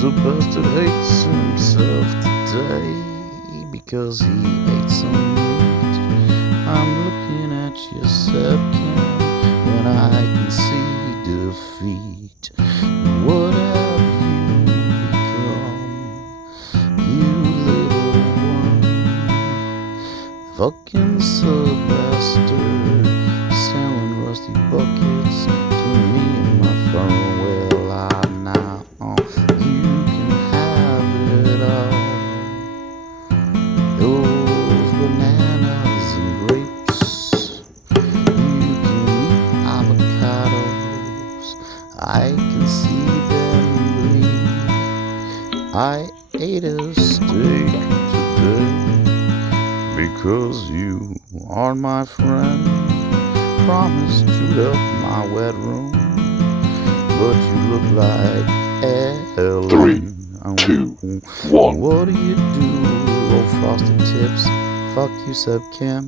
Sebastard hates himself today because he ate some meat. I'm looking at your sebcam and I can see defeat. What have you become, you little worm? Fucking Sebastard, selling rusty buckets to me and my firm. Well, you can have it all. Those bananas and grapes, you can eat avocados. I can see them bleed. I ate a steak today because you are my friend. Promised to help my wet room, but you look like Ellen. 3, 2, 1. What do you do, little frosted tips? Fuck you, sebcam.